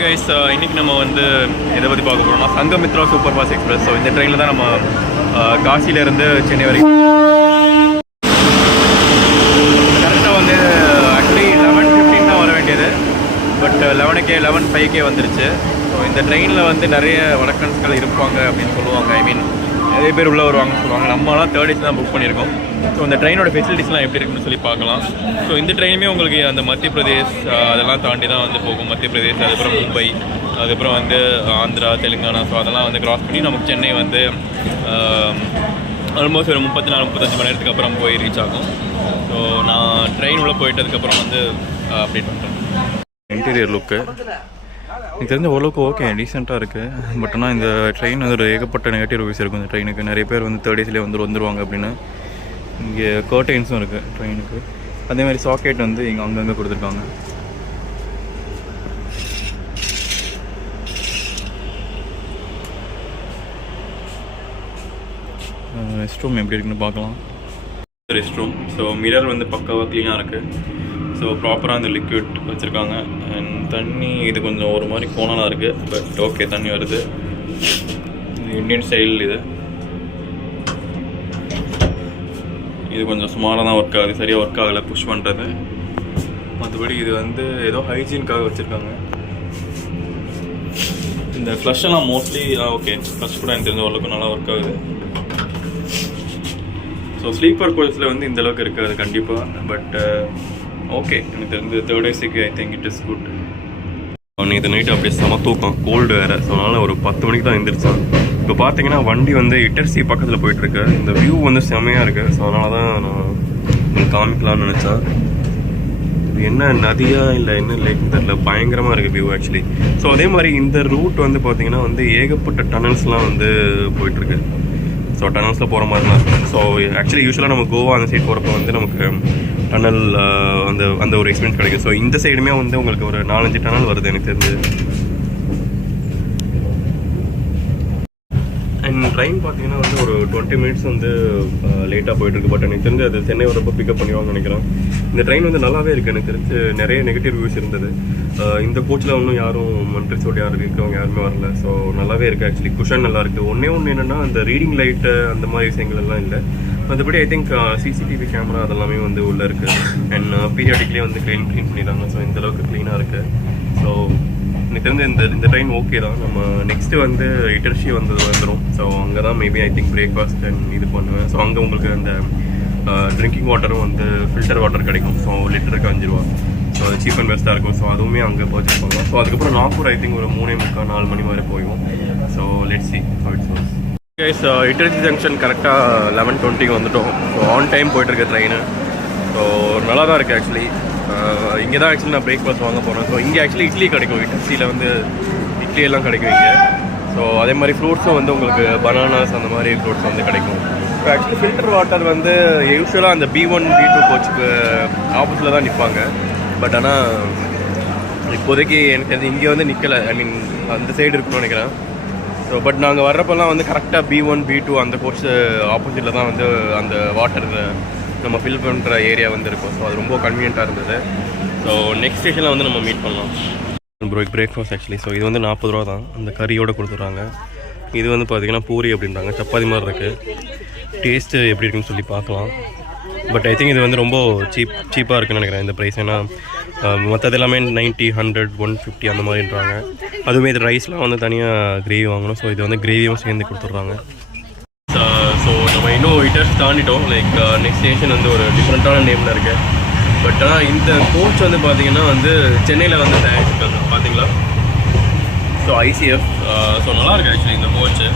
Guys இன்றைக்கி நம்ம வந்து எதை பற்றி பார்க்க போகிறோம்னா Sanghamitra super fast express. So இந்த ட்ரெயினில் தான் நம்ம காசியிலேருந்து சென்னை வரைக்கும் கரெக்டாக வந்து ஆக்சுவலி 11:15 தான் வர வேண்டியது. பட் 11:05 வந்துருச்சு. ஸோ இந்த ட்ரெயினில் வந்து நிறைய வடக்கன்ஸ்கள் இருப்பாங்க அப்படின்னு சொல்லுவாங்க. ஐ மீன் நிறைய பேர் உள்ளே வருவாங்கன்னு சொல்லுவாங்க. நம்மளாம் 3rd AC தான் புக் பண்ணியிருக்கோம். ஸோ இந்த ட்ரெயினோட ஃபெசிலிட்டிஸ்லாம் எப்படி இருக்குன்னு சொல்லி பார்க்கலாம். ஸோ இந்த ட்ரெயினுமே உங்களுக்கு அந்த மத்திய பிரதேஷ் அதெல்லாம் தாண்டி தான் வந்து போகும். மத்திய பிரதேஷ், அதுக்கப்புறம் மும்பை, அதுக்கப்புறம் வந்து ஆந்திரா, தெலுங்கானா. ஸோ அதெல்லாம் வந்து கிராஸ் பண்ணி நமக்கு சென்னை வந்து ஆல்மோஸ்ட் ஒரு 34-35 மணி நேரத்துக்கு அப்புறம் போய் ரீச் ஆகும். ஸோ நான் ட்ரெயின் உள்ளே போயிட்டதுக்கப்புறம் வந்து அப்டேட் பண்ணுறேன். இன்டீரியர் லுக்கு எனக்கு தெரிஞ்ச ஓரளவுக்கு ஓகே, டீசெண்டாக இருக்குது. பட் ஆனால் இந்த ட்ரெயின் வந்து ஒரு ஏகப்பட்ட நெகட்டிவ் ரிவ்யூஸ் இருக்கும். இந்த ட்ரெயினுக்கு நிறைய பேர் வந்து 3rd ACலேயே வந்துருவாங்க அப்படின்னு. இங்கே கர்டைன்ஸும் இருக்குது ட்ரெயினுக்கு. அதேமாதிரி சாக்கெட் வந்து இங்கே அங்கங்கே கொடுத்துருக்காங்க. ரெஸ்ட் ரூம் எப்படி இருக்குன்னு பார்க்கலாம். ரெஸ்ட் ரூம் ஸோ மிரர் வந்து பக்காவாக க்ளீனாக இருக்குது. ஸோ ப்ராப்பராக அந்த லிக்விட் வச்சுருக்காங்க. அண்ட் தண்ணி இது கொஞ்சம் ஒரு மாதிரி கோணலாக இருக்குது. பட் ஓகே, தண்ணி வருது. இது இந்தியன் ஸ்டைல். இது கொஞ்சம் ஸ்மாலாக தான் ஒர்க் ஆகுது, சரியாக ஒர்க் ஆகலை புஷ் பண்ணுறது. மற்றபடி இது வந்து ஏதோ ஹைஜீனுக்காக வச்சுருக்காங்க. இந்த ஃப்ளஷ் எல்லாம் மோஸ்ட்லி ஓகே, ஃப்ளஷ் கூட எனக்கு தெரிஞ்ச ஓரளவுக்கு நல்லா ஒர்க் ஆகுது. ஸோ ஸ்லீப்பர் கோச்சஸில் வந்து இந்தளவுக்கு இருக்காது கண்டிப்பாக. பட் ஓகே, எனக்கு தெரிஞ்ச 3rd ACக்கு I think it is good. இது நைட்டு அப்படியே செம தூக்கம், கோல்டு வேறு. ஸோ அதனால் ஒரு 10 மணிக்கு தான் எழுந்திரிச்சான். இப்போ பார்த்தீங்கன்னா வண்டி வந்து இட்டர்சி பக்கத்தில் போயிட்டுருக்கு. இந்த வியூ வந்து செம்மையாக இருக்குது. ஸோ அதனால தான் நான் உங்களுக்கு காமிக்கலாம்னு நினச்சேன். இது என்ன நதியா இல்லை என்ன லேக்னு தெரியல, பயங்கரமாக இருக்குது வியூ ஆக்சுவலி. ஸோ அதே மாதிரி இந்த ரூட் வந்து பார்த்தீங்கன்னா வந்து ஏகப்பட்ட டனல்ஸ்லாம் வந்து போயிட்டுருக்கு. ஸோ டனல்ஸில் போகிற மாதிரி தான். ஸோ ஆக்சுவலி யூஸ்வலாக நம்ம கோவா அந்த சைட் போகிறப்ப வந்து நமக்கு டனல் அந்த ஒரு எக்ஸ்பீரியன்ஸ் கிடைக்கும். ஸோ இந்த சைடுமே வந்து உங்களுக்கு ஒரு 4-5 டனல் வருது எனக்கு தெரிஞ்சு. அண்ட் ட்ரெயின் பார்த்தீங்கன்னா வந்து ஒரு 20 மினிட்ஸ் வந்து லேட்டாக போயிட்டுருக்கு. பட் எனக்கு தெரிஞ்சு அது சென்னை வரப்போ பிக்கப் பண்ணிடுவாங்கன்னு நினைக்கிறேன். இந்த ட்ரெயின் வந்து நல்லாவே இருக்குது. எனக்கு தெரிஞ்சு நிறைய நெகட்டிவ் ரிவ்யூஸ் இருந்தது. இந்த கோச்சில் ஒன்றும் யாரும் மன்ட்ரிஸோட யாரும் இருக்கவங்க யாருமே வரல. ஸோ நல்லாவே இருக்குது ஆக்சுவலி. குஷன் நல்லா இருக்குது. ஒன்று என்னென்னா அந்த ரீடிங் லைட்டு அந்த மாதிரி விஷயங்கள் எல்லாம் இல்லை. மற்றபடி ஐ திங்க் CCTV கேமரா அதெல்லாமே வந்து உள்ளே இருக்குது. அண்ட் பீரியாடிக்லேயே வந்து க்ளீன் பண்ணிடுறாங்க. ஸோ இந்தளவுக்கு க்ளீனாக இருக்குது. ஸோ எனக்கு தெரிஞ்ச இந்த ட்ரெயின் ஓகே தான். நம்ம நெக்ஸ்ட்டு வந்து இட்டர்ஷி வந்துடும். ஸோ அங்கே தான் maybe I think breakfast and இது பண்ணுவேன். ஸோ அங்கே உங்களுக்கு அந்த ட்ரிங்கிங் வாட்டரும் வந்து ஃபில்டர் வாட்டர் கிடைக்கும். ஸோ லிட்டருக்கு 5 ரூபா. ஸோ அது சீப் அண்ட் பெஸ்ட்டாக இருக்கும். ஸோ அதுவுமே அங்கே பர்ச்சேஸ் பண்ணலாம். ஸோ அதுக்கப்புறம் நாகூர் ஐ திங்க் ஒரு 3:45-4 மணி வரை போயிடும். So let's see how it goes. Guys Itarsi junction கரெக்டாக 11:20 வந்துட்டோம். ஸோ ஆன் டைம் போயிட்டுருக்கு ட்ரெயின். ஸோ நல்லா தான் இருக்குது ஆக்சுவலி. இங்கே தான் ஆக்சுவலி நான் பிரேக்ஃபாஸ்ட் வாங்க போகிறேன். ஸோ இங்கே ஆக்சுவலி இட்லி கிடைக்கும். இட்டர்சியில் வந்து இட்லி எல்லாம் கிடைக்கும் இங்கே. ஸோ அதே மாதிரி ஃப்ரூட்ஸும் வந்து உங்களுக்கு பனானாஸ் அந்த மாதிரி ஃப்ரூட்ஸ் வந்து கிடைக்கும். இப்போ ஆக்சுவலி ஃபில்டர் வாட்டர் வந்து யூஸ்வலாக அந்த B1 B2 கோச்சுக்கு ஆப்போசிட்டில் தான் நிற்பாங்க. பட் ஆனால் இப்போதைக்கு எனக்கு தெரிஞ்சு இங்கே வந்து நிற்கலை. ஐ மீன் அந்த சைடு இருக்குன்னு நினைக்கிறேன். ஸோ பட் நாங்கள் வர்றப்பெல்லாம் வந்து கரெக்டாக B1 B2 அந்த கோர்ஸ் ஆப்போசிட்டில் தான் வந்து அந்த வாட்டர் நம்ம ஃபில் பண்ணுற ஏரியா வந்து இருக்கும். ஸோ அது ரொம்ப கன்வீனியண்ட்டாக இருந்தது. ஸோ நெக்ஸ்ட் ஸ்டேஷனில் வந்து நம்ம மீட் பண்ணலாம். Breakfast actually. ஸோ இது வந்து 40 ரூபா தான். அந்த கறியோடு கொடுத்துட்றாங்க. இது வந்து பார்த்திங்கன்னா பூரி அப்படின்றாங்க. சப்பாத்தி மாதிரி இருக்குது. டேஸ்ட்டு எப்படி இருக்குன்னு சொல்லி பார்க்கலாம். பட் ஐ திங்க் இது வந்து ரொம்ப சீப்பாக இருக்குன்னு நினைக்கிறேன் இந்த ப்ரைஸ். ஏன்னா மற்றது எல்லாமே 90, 100, 150 அந்த மாதிரின்றாங்க. அதுவுமே இது ரைஸ்லாம் வந்து தனியாக கிரேவி வாங்கணும். ஸோ இது வந்து கிரேவியும் சேர்ந்து கொடுத்துட்றாங்க. ஸோ நம்ம இன்னும் இட்டர்ஸ் தாண்டிட்டோம். லைக் நெக்ஸ்ட் ஸ்டேஷன் வந்து ஒரு டிஃப்ரெண்ட்டான நேமில் இருக்குது. பட் ஆனால் இந்த கோச் வந்து பார்த்திங்கன்னா வந்து சென்னையில் வந்து தயாரிச்சிருக்காங்க பார்த்தீங்களா. So ICF. ஸோ நல்லாயிருக்கு ஆக்சுவலி இந்த coach.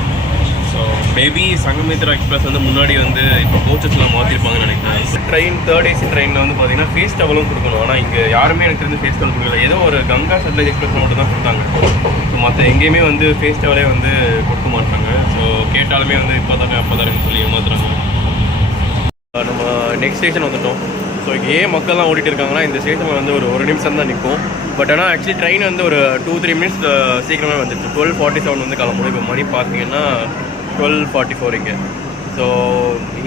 So maybe Sanghamitra express வந்து முன்னாடி வந்து இப்போ கோச்சஸ்லாம் மாற்றிருப்பாங்கன்னு நினைக்கிறேன். ட்ரெயின் 3rd AC ட்ரெயினில் வந்து பார்த்தீங்கன்னா ஃபேஸ் டவலும் கொடுக்கணும். ஆனால் இங்கே யாருமே எனக்கு தெரிஞ்சு ஃபேஸ் டவல் கொடுக்கல. ஏதோ ஒரு கங்கா சட்லேஜ் எக்ஸ்பிரஸ் மட்டும் தான் கொடுத்தாங்க. ஸோ மற்ற எங்கேயுமே வந்து ஃபேஸ் டவலே வந்து கொடுக்க மாட்டாங்க. ஸோ கேட்டாலுமே வந்து இப்போ தானேன்னு சொல்லி ஏமாத்துறாங்க. நம்ம நெக்ஸ்ட் ஸ்டேஷன் வந்துட்டோம். ஸோ இங்கே ஏன் மக்கள்லாம் ஓடிட்டு இருக்காங்கன்னா இந்த ஸ்டேஷனில் வந்து ஒரு நிமிஷம் தான் நிற்கும். பட் ஆனால் ஆக்சுவலி ட்ரெயின் வந்து ஒரு 2-3 மினிட்ஸ் சீக்கிரமே வந்துடுச்சு. 12:47 வந்து கிளம்பணும். இப்போ மணி பார்த்தீங்கன்னா 12:44 இங்கே. ஸோ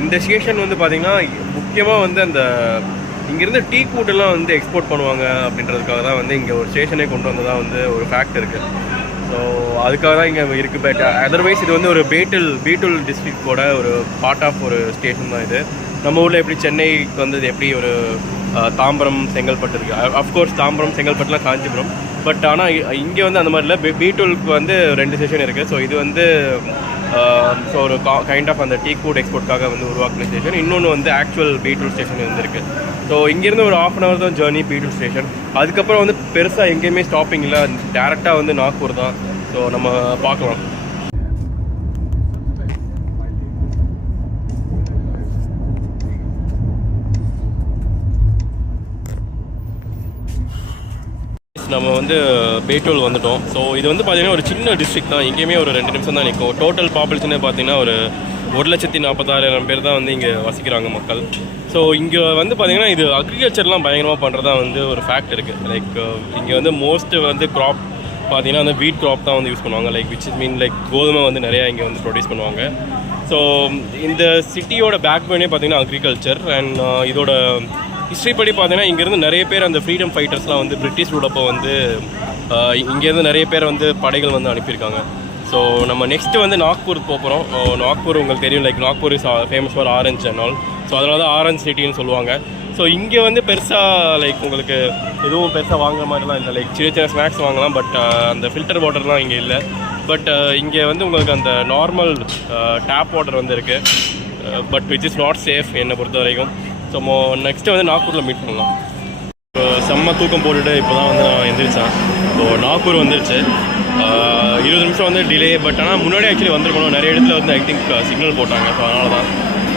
இந்த ஸ்டேஷன் வந்து பார்த்திங்கன்னா முக்கியமாக வந்து அந்த இங்கேருந்து டீ கூட்டெல்லாம் வந்து எக்ஸ்போர்ட் பண்ணுவாங்க அப்படின்றதுக்காக தான் வந்து இங்கே ஒரு ஸ்டேஷனே கொண்டு வந்ததாக வந்து ஒரு ஃபேக்ட் இருக்குது. ஸோ அதுக்காக தான் இங்கே இருக்குது. பட் அதர்வைஸ் இது வந்து ஒரு பீட்டுல் டிஸ்ட்ரிக்டோட ஒரு பார்ட் ஆஃப் ஒரு ஸ்டேஷன் தான் இது. நம்ம ஊரில் எப்படி சென்னைக்கு வந்து எப்படி ஒரு தாம்பரம் செங்கல்பட்டு இருக்குது. அஃப்கோர்ஸ் தாம்பரம் செங்கல்பட்டுலாம் காஞ்சிபுரம். பட் ஆனால் இங்கே வந்து அந்த மாதிரி இல்லை. பீட்டுலுக்கு வந்து 2 ஸ்டேஷன் இருக்குது. ஸோ இது வந்து ஸோ ஒரு கைண்ட் ஆஃப் அந்த டீ கூட் எக்ஸ்போர்ட்காக வந்து உருவாக்குன ஸ்டேஷன். இன்னொன்று வந்து ஆக்சுவல் பீட்டுல் ஸ்டேஷன் வந்து இருக்குது. ஸோ இங்கேருந்து ஒரு 1/2 hour தான் ஜேர்னி பீட்டுல் ஸ்டேஷன். அதுக்கப்புறம் வந்து பெருசாக எங்கேயுமே ஸ்டாப்பிங் இல்லை, டேரெக்டாக வந்து நாக்பூர் தான். ஸோ நம்ம பார்க்கலாம். நம்ம வந்து பேட்டூல் வந்துட்டோம். ஸோ இது வந்து பார்த்திங்கன்னா ஒரு சின்ன டிஸ்ட்ரிக்ட் தான். இங்கேயுமே ஒரு 2 நிமிஷம் தான் நிற்கும். டோட்டல் பாப்புலேஷனே பார்த்திங்கன்னா ஒரு 1,46,000 பேர் தான் வந்து இங்கே வசிக்கிறாங்க மக்கள். ஸோ இங்கே வந்து பார்த்திங்கன்னா இது அக்ரிகல்ச்சர்லாம் பயங்கரமாக பண்ணுறதா வந்து ஒரு ஃபேக்ட் இருக்குது. லைக் இங்கே வந்து மோஸ்ட்டு வந்து க்ராப் பார்த்திங்கன்னா வந்து வீட் க்ராப் தான் வந்து யூஸ் பண்ணுவாங்க. Like which is mean like கோதுமை வந்து நிறையா இங்கே வந்து ப்ரொடியூஸ் பண்ணுவாங்க. ஸோ இந்த சிட்டியோட பேக்போனே பார்த்திங்கன்னா அக்ரிகல்ச்சர். அண்ட் இதோட ஹிஸ்ட்ரி படி பார்த்தீங்கன்னா இங்கேருந்து நிறைய பேர் அந்த ஃப்ரீடம் ஃபைட்டர்ஸ்லாம் வந்து பிரிட்டிஷ் ரூலப்போ வந்து இங்கேருந்து நிறைய பேர் வந்து படைகள் வந்து அனுப்பியிருக்காங்க. ஸோ நம்ம நெக்ஸ்ட்டு வந்து நாக்பூர் போகிறோம். நாக்பூர் உங்களுக்கு தெரியும், like Nagpur is famous for orange and all. So அதனால தான் ஆரஞ்ச் சிட்டின்னு சொல்லுவாங்க. ஸோ இங்கே வந்து பெருசாக லைக் உங்களுக்கு எதுவும் பெருசாக வாங்குற மாதிரிலாம் இல்லை. லைக் சின்ன சின்ன ஸ்நாக்ஸ் வாங்கலாம். பட் அந்த ஃபில்டர் வாட்டர்லாம் இங்கே இல்லை. பட் இங்கே வந்து உங்களுக்கு அந்த நார்மல் டேப் வாட்டர் வந்து இருக்குது. But which is not safe என்னை பொறுத்த வரைக்கும். ஸோ நெக்ஸ்ட்டு வந்து நாக்பூரில் மீட் பண்ணலாம். இப்போ செம்ம தூக்கம் போட்டுட்டு இப்போ தான் வந்து நான் எந்திரிச்சேன். ஸோ நாக்பூர் வந்துருச்சு. 20 நிமிஷம் வந்து டிலே. பட் ஆனால் முன்னாடி ஆக்சுவலி வந்திருக்கணும். நிறைய இடத்துல வந்து ஐ திங்க் சிக்னல் போட்டாங்க. ஸோ அதனால தான்.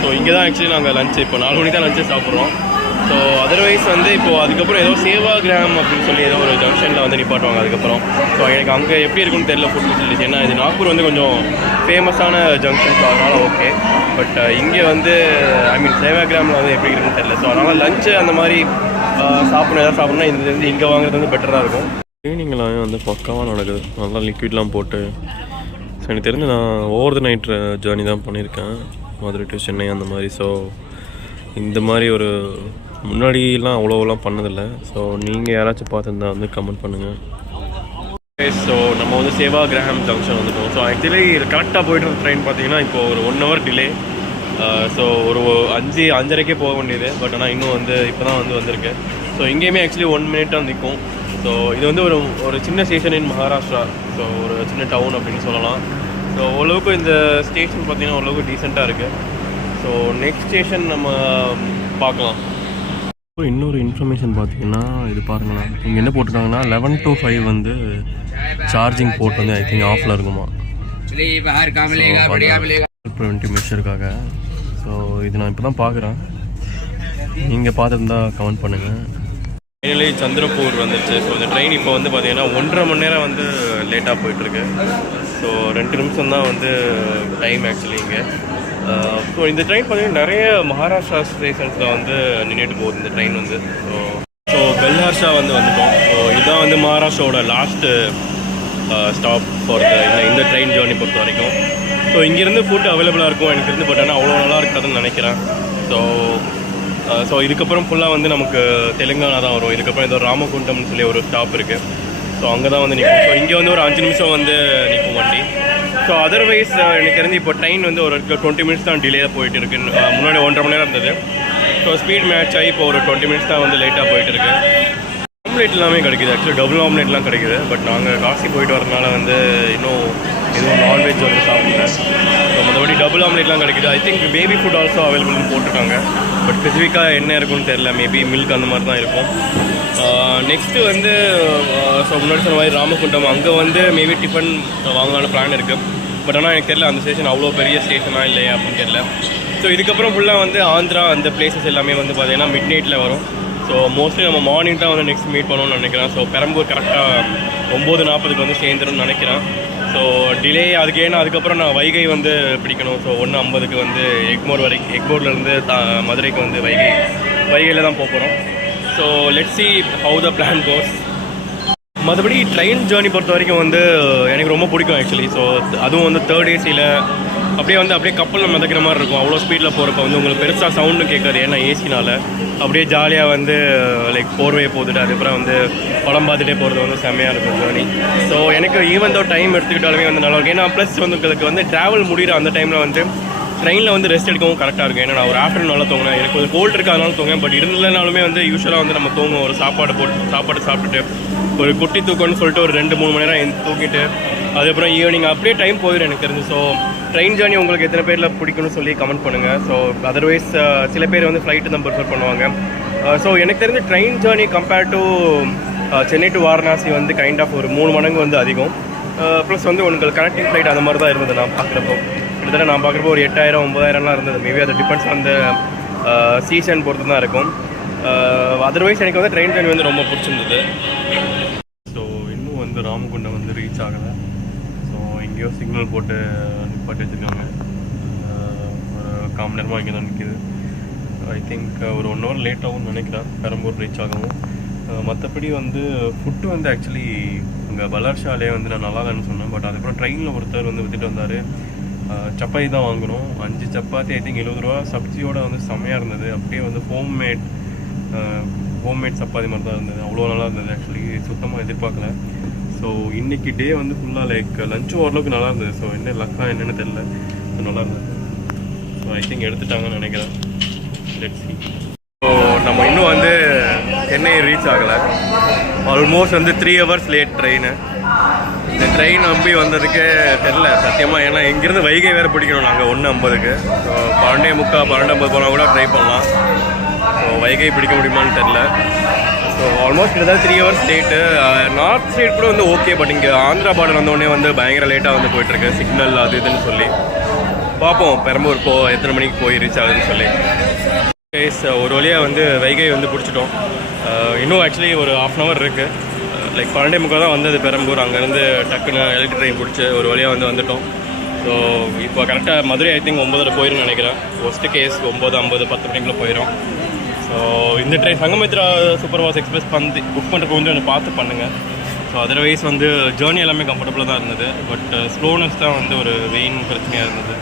ஸோ இங்கே தான் ஆக்சுவலி நாங்கள் லஞ்சு இப்போ 4 மணிக்கு தான் லஞ்சு சாப்பிட்றோம். ஸோ அதர்வைஸ் வந்து இப்போது அதுக்கப்புறம் ஏதோ சேவா கிராம் அப்படின்னு சொல்லி ஏதோ ஒரு ஜங்ஷனில் வந்து நிப்பாட்டுவாங்க அதுக்கப்புறம். ஸோ எனக்கு அங்கே எப்படி இருக்குன்னு தெரியல ஃபுட் ஃபெசிலிட்டிஸ். ஏன்னா இது நாக்பூர் வந்து கொஞ்சம் ஃபேமஸான ஜங்ஷன். ஸோ அதனால் ஓகே. பட் இங்கே வந்து ஐ மீன் சேவா கிராமில் வந்து எப்படி இருக்குன்னு தெரியல. ஸோ அதனால் லஞ்சு அந்த மாதிரி சாப்பிட்ணும், எதாவது சாப்பிட்ணுன்னா இது வந்து இங்கே வாங்குறது வந்து பெட்டராக இருக்கும். க்ளீனிங்லாம் வந்து பக்காவாக நடக்குது. நல்லா லிக்விட்லாம் போட்டு. ஸோ எனக்கு தெரிஞ்சு நான் ஓவர் த நைட் ஜேர்னி தான் பண்ணியிருக்கேன், மதுரை டு சென்னை அந்த மாதிரி. ஸோ இந்த மாதிரி ஒரு முன்னாடிலாம் அவ்வளோலாம் பண்ணதில்லை. ஸோ நீங்கள் யாராச்சும் பார்த்துருந்தா வந்து கமெண்ட் பண்ணுங்கள். ஸோ நம்ம வந்து சேவா கிராம் ஜங்ஷன் வந்துட்டோம். ஸோ ஆக்சுவலி கரெக்டாக போய்ட்டு இருந்த ட்ரெயின் பார்த்தீங்கன்னா இப்போ ஒரு 1 hour டிலே. ஸோ ஒரு 5:30க்கே போக வேண்டியது. பட் ஆனால் இன்னும் வந்து இப்போ தான் வந்து வந்திருக்கு. ஸோ இங்கேயுமே ஆக்சுவலி 1 minute தான் நிற்கும். ஸோ இது வந்து ஒரு சின்ன ஸ்டேஷன் இன் மகாராஷ்டிரா. ஸோ ஒரு சின்ன டவுன் அப்படின்னு சொல்லலாம். ஸோ ஓரளவுக்கு இந்த ஸ்டேஷன் பார்த்திங்கன்னா ஓரளவுக்கு டீசெண்டாக இருக்குது. ஸோ நெக்ஸ்ட் ஸ்டேஷன் நம்ம பார்க்கலாம். இன்னொரு இன்ஃபர்மேஷன் பார்த்தீங்கன்னா இது பாருங்களேன். இங்கே என்ன போட்டிருக்காங்கன்னா 11 to 5 வந்து சார்ஜிங் போர்ட் வந்து ஐ திங்க் ஆஃபில் இருக்குமா ப்ரிவென்டிவ் மெஷருக்காக. ஸோ இது நான் இப்போ தான் பார்க்குறேன். நீங்கள் பார்த்துருந்தா கமெண்ட் பண்ணுங்கள். ஃபைனலி சந்திரப்பூர் வந்துருச்சு. ஸோ இந்த ட்ரெயின் இப்போ வந்து பார்த்தீங்கன்னா 1.5 மணி நேரம் வந்து லேட்டாக போயிட்டுருக்கு. ஸோ 2 நிமிஷம் தான் வந்து டைம் ஆக்சுவலி இங்கே. ஸோ இந்த ட்ரெயின் பார்த்தீங்கன்னா நிறைய மகாராஷ்டிரா ஸ்டேஷன்ஸில் வந்து நின்றுட்டு போகுது இந்த ட்ரெயின் வந்து. ஸோ பெல்ஹார்ஷா வந்துட்டோம். ஸோ இதுதான் வந்து மகாராஷ்டிராவோட லாஸ்ட்டு ஸ்டாப் ஃபார் இந்த ட்ரெயின் ஜேர்னி பொறுத்த வரைக்கும். ஸோ இங்கேருந்து ஃபுட் அவைலபிளாக இருக்கும் எனக்கு இருந்து. பட் ஆனால் அவ்வளோ நல்லா இருக்காதுன்னு நினைக்கிறேன். ஸோ இதுக்கப்புறம் ஃபுல்லாக வந்து நமக்கு தெலுங்கானா தான் வரும். இதுக்கப்புறம் ஏதோ ராமகுண்டம்னு சொல்லி ஒரு ஸ்டாப் இருக்குது. ஸோ அங்கே தான் வந்து நிற்கும். ஸோ இங்கே வந்து ஒரு 5 நிமிஷம் வந்து நிற்கும் வண்டி. ஸோ அதர்வைஸ் எனக்கு தெரிஞ்சு இப்போ ட்ரெயின் வந்து ஒரு 20 minutes தான் டிலே போயிட்டு இருக்கு. முன்னாடி 1.5 மணி நேரம் இருந்தது. ஸோ ஸ்பீட் மேட்ச் ஆகி இப்போ ஒரு 20 minutes தான் வந்து லேட்டாக போயிட்டு இருக்கு. ஆம்லேட் எல்லாமே கிடைக்குது. ஆக்சுவலி டபுள் ஆம்லேட்லாம் கிடைக்குது. பட் நாங்கள் காசி போயிட்டு வரதுனால வந்து இன்னும் எதுவும் நான்வெஜ் வந்து சாப்பிடல. ஸோ மற்றபடி டபுள் ஆம்லேட்லாம் கிடைக்குது. I think baby food also அவைலபிள்னு போட்டிருக்காங்க. பட் ஸ்பெசிஃபிக்காக என்ன இருக்குன்னு தெரில. மேபி மில்க் அந்த மாதிரி தான் இருக்கும். நெக்ஸ்ட்டு வந்து ஸோ முன்னாடி சொன்ன மாதிரி ராமகுண்டம் அங்கே வந்து மேபி டிஃபன் வாங்கலான்னு பிளான் இருக்குது. பட் ஆனால் எனக்கு தெரியல அந்த ஸ்டேஷன் அவ்வளோ பெரிய ஸ்டேஷனாக இல்லையா அப்படின்னு தெரியல. ஸோ இதுக்கப்புறம் ஃபுல்லாக வந்து ஆந்திரா அந்த பிளேசஸ் எல்லாமே வந்து பார்த்திங்கன்னா மிட் நைட்டில் வரும். ஸோ மோஸ்ட்லி நம்ம மார்னிங் தான் வந்து நெக்ஸ்ட் மீட் பண்ணணும்னு நினைக்கிறேன். ஸோ பெரம்பூர் கரெக்டாக 9:40 வந்து சேர்ந்துரும்னு நினைக்கிறேன். ஸோ டிலே அதுக்கு ஏன்னா அதுக்கப்புறம் நான் வைகை வந்து பிடிக்கணும். ஸோ 1:50 வந்து எக்மோர்லேருந்து மதுரைக்கு வந்து வைகையில் தான் போகிறோம். So let's see how the plan goes. மற்றபடி ட்ரெயின் ஜேர்னி பொறுத்த வரைக்கும் வந்து எனக்கு ரொம்ப பிடிக்கும் ஆக்சுவலி. ஸோ அதுவும் வந்து தேர்ட் ஏசியில் அப்படியே கப்பலில் மிதக்கிற மாதிரி இருக்கும். அவ்வளோ ஸ்பீடில் போகிறப்ப வந்து உங்களுக்கு பெருசாக சவுண்டும் கேட்காது, ஏன்னா ஏசினால் அப்படியே ஜாலியாக வந்து லைக் போர்வையை போட்டுட்டு அதுக்கப்புறம் வந்து படம் பார்த்துட்டே போகிறது வந்து செம்மையாக இருக்கும் ஜேர்னி. ஸோ எனக்கு ஈவன் தோ டைம் எடுத்துக்கிட்டாலுமே வந்து நல்லாயிருக்கும். ஏன்னா ப்ளஸ் வந்து உங்களுக்கு வந்து ட்ராவல் முடிகிற அந்த டைமில் வந்து ட்ரெயினில் வந்து ரெஸ்ட் எடுக்கவும் கரெக்டாக இருக்கும். ஏன்னா நான் ஒரு ஆஃப்டர்நூன் நல்லா தூங்கினேன், எனக்கு கொஞ்சம் கோல்டு இருக்காதனால தூங்குவேன். பட் இருந்தனாலுமே வந்து யூஸ்வலாக வந்து நம்ம தூங்குவோம், ஒரு சாப்பாடு சாப்பிட்டுட்டு ஒரு குட்டி தூக்கம்னு சொல்லிட்டு ஒரு 2-3 மணி நேரம் தூக்கிட்டு அதுக்கப்புறம் ஈவினிங் அப்படியே டைம் போயிடும் எனக்கு தெரிஞ்சு. ஸோ ட்ரெயின் ஜேர்னி உங்களுக்கு எத்தனை பேரில் பிடிக்கும்னு சொல்லி கமெண்ட் பண்ணுங்கள். ஸோ அதர்வைஸ் சில பேர் வந்து ஃப்ளைட்டு தான் ப்ரிஃபர் பண்ணுவாங்க. ஸோ எனக்கு தெரிஞ்சு train journey compared to Chennai to Varanasi வந்து கைண்ட் ஆஃப் ஒரு 3 மடங்கு வந்து அதிகம். ப்ளஸ் வந்து உங்களுக்கு கனெக்டிங் ஃப்ளைட் அந்த மாதிரி தான் இருந்தது நான் பார்க்குறப்போ. கிட்டத்தட்ட நான் பார்க்குறப்போ ஒரு 8,000-9,000லாம் இருந்தது. மேபி அது டிபெண்ட்ஸ் அந்த சீசன் பொறுத்து தான் இருக்கும். அதர்வைஸ் எனக்கு வந்து ட்ரெயின் ஜேர்னி வந்து ரொம்ப பிடிச்சிருந்தது. ஸோ இன்னும் வந்து ராமகுண்டம் வந்து ரீச் ஆகலை. ஸோ எங்கேயோ சிக்னல் போட்டு நிப்பாட்டி வச்சுருக்காங்க. ஒரு 1/4 மணி நேரமாக இங்கே தான் நிற்கிது. ஐ திங்க் ஒரு 1 ஹவர் லேட் ஆகும்னு நினைக்கிறேன் பெரம்பூர் ரீச் ஆகவும். மற்றபடி வந்து ஃபுட்டு வந்து ஆக்சுவலி இங்கே பலர்ஷாலே வந்து நான் நல்லா இல்லைன்னு சொன்னேன். பட் அதுக்கப்புறம் ட்ரெயினில் ஒருத்தர் வந்து விற்றுட்டு வந்தார். சப்பாத்தி தான் வாங்கணும், 5 சப்பாத்தி ஐ திங்க் 70 ரூபா. சப்ஜியோட வந்து செம்மையாக இருந்தது. அப்படியே வந்து ஹோம்மேட் சப்பாத்தி மாதிரி தான் இருந்தது. அவ்வளோ நல்லா இருந்தது ஆக்சுவலி, சுத்தமாக எதிர்பார்க்கல. ஸோ இன்றைக்கி டே வந்து ஃபுல்லாக லைக் லஞ்சும் ஓரளவுக்கு நல்லா இருந்தது. ஸோ என்ன லக்கா என்னென்னு தெரில, நல்லா இருந்தது. ஸோ ஐ திங்க் எடுத்துட்டாங்கன்னு நினைக்கிறேன். Let's see. ஸோ நம்ம இன்னும் வந்து சென்னை ரீச் ஆகலை. ஆல்மோஸ்ட் வந்து 3 ஹவர்ஸ் லேட் ட்ரெயின். இந்த ட்ரெயின் நம்பி வந்ததுக்கு தெரில சத்தியமாக. ஏன்னா இங்கேருந்து வைகை வேறு பிடிக்கணும் நாங்கள் 1:50க்கு. ஸோ 12:45 12:50 போனால் கூட ட்ரை பண்ணலாம். ஸோ வைகை பிடிக்க முடியுமான்னு தெரில. ஸோ ஆல்மோஸ்ட் கிட்டத்தட்ட 3 ஹவர்ஸ் லேட்டு. நார்த் சைட் கூட வந்து ஓகே, பட் இங்கே ஆந்திரா பார்டர் வந்தோடனே வந்து பயங்கர லேட்டாக வந்து போயிட்டுருக்கு. சிக்னல் அது இதுன்னு சொல்லி பார்ப்போம் பெரம்பூர் எத்தனை மணிக்கு போய் ரீச் ஆகுதுன்னு சொல்லி. ஒரு வழியாக வந்து வைகை வந்து பிடிச்சிட்டோம். இன்னும் ஆக்சுவலி ஒரு 1/2 hour இருக்குது. லைக் 12:45 தான் வந்தது பெரம்பூர். அங்கேருந்து டக்குன்னு எலக்ட்ரிக் ட்ரெயின் பிடிச்சி ஒரு வழியாக வந்துட்டோம். ஸோ இப்போ கரெக்டாக மதுரை ஐ திங்க் 9:30 போயிடும்னு நினைக்கிறேன். ஒஸ்ட்டு கேஸ் 9:50 10 மணிக்குள்ளே போயிடும். ஸோ இந்த train Sanghamitra super fast express book பண்ணுறப்ப கொஞ்சம் பார்த்து பண்ணுங்கள். ஸோ அதர்வைஸ் வந்து ஜேர்னி எல்லாமே கம்ஃபர்டபுளாக தான் இருந்தது. பட் ஸ்லோனஸ் தான் வந்து ஒரு வெயின் பிரச்சனையாக இருந்தது.